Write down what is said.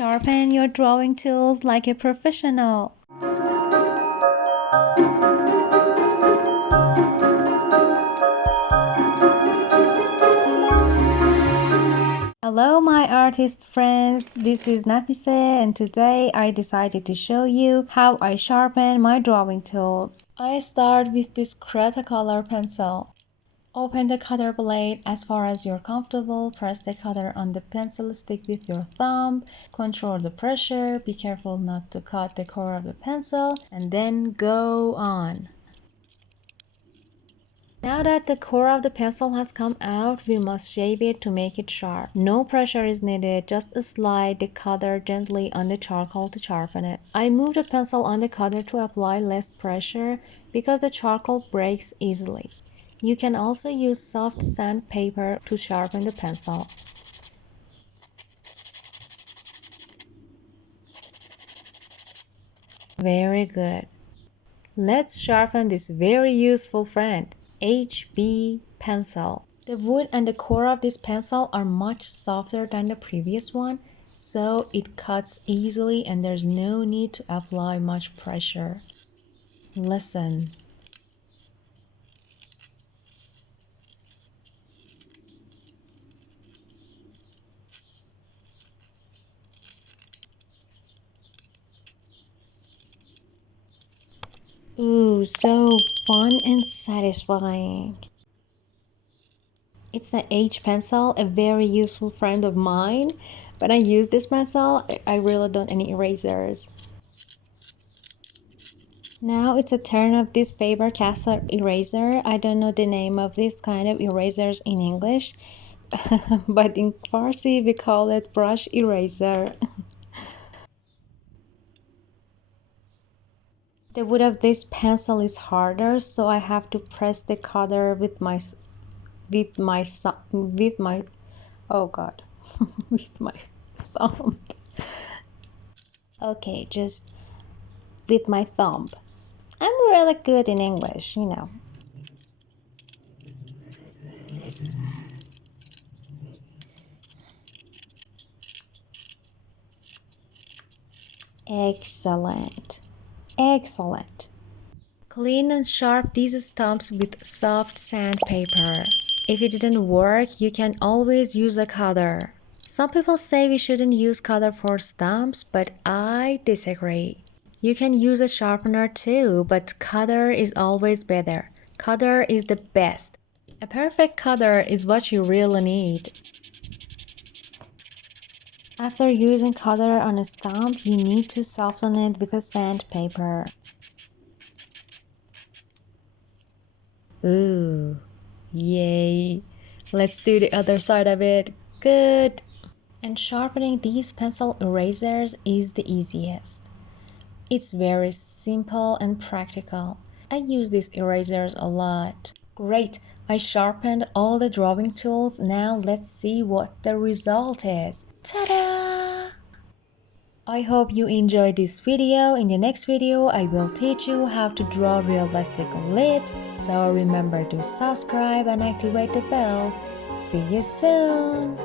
Sharpen your drawing tools like a professional. Hello my artist friends, this is Nafis and today I decided to show you how I sharpen my drawing tools. I start with this Cretacolor pencil. Open the cutter blade as far as you're comfortable, press the cutter on the pencil stick with your thumb, control the pressure, be careful not to cut the core of the pencil, and then go on. Now that the core of the pencil has come out, we must shape it to make it sharp. No pressure is needed, just slide the cutter gently on the charcoal to sharpen it. I move the pencil on the cutter to apply less pressure because the charcoal breaks easily. You can also use soft sandpaper to sharpen the pencil. Very good. Let's sharpen this very useful friend, HB pencil. The wood and the core of this pencil are much softer than the previous one, so it cuts easily and there's no need to apply much pressure. Listen. Ooh, so fun and satisfying. It's an H pencil, a very useful friend of mine. When I use this pencil, I really don't need any erasers. Now it's a turn of this Faber-Castell eraser. I don't know the name of this kind of erasers in English, but in Farsi we call it brush eraser. The wood of this pencil is harder, so I have to press the cutter with my oh god with my thumb. Okay, just with my thumb. I'm really good in English, you know. Excellent. Excellent. Clean and sharp these stumps with soft sandpaper. If it didn't work, you can always use a cutter. Some people say we shouldn't use cutter for stumps, but I disagree. You can use a sharpener too, but cutter is always better. Cutter is the best. A perfect cutter is what you really need. After using cutter on a stump, you need to soften it with a sandpaper. Ooh, yay. Let's do the other side of it. Good. And sharpening these pencil erasers is the easiest. It's very simple and practical. I use these erasers a lot. Great, I sharpened all the drawing tools. Now let's see what the result is. Ta-da! I hope you enjoyed this video. In the next video, I will teach you how to draw realistic lips. So remember to subscribe and activate the bell. See you soon!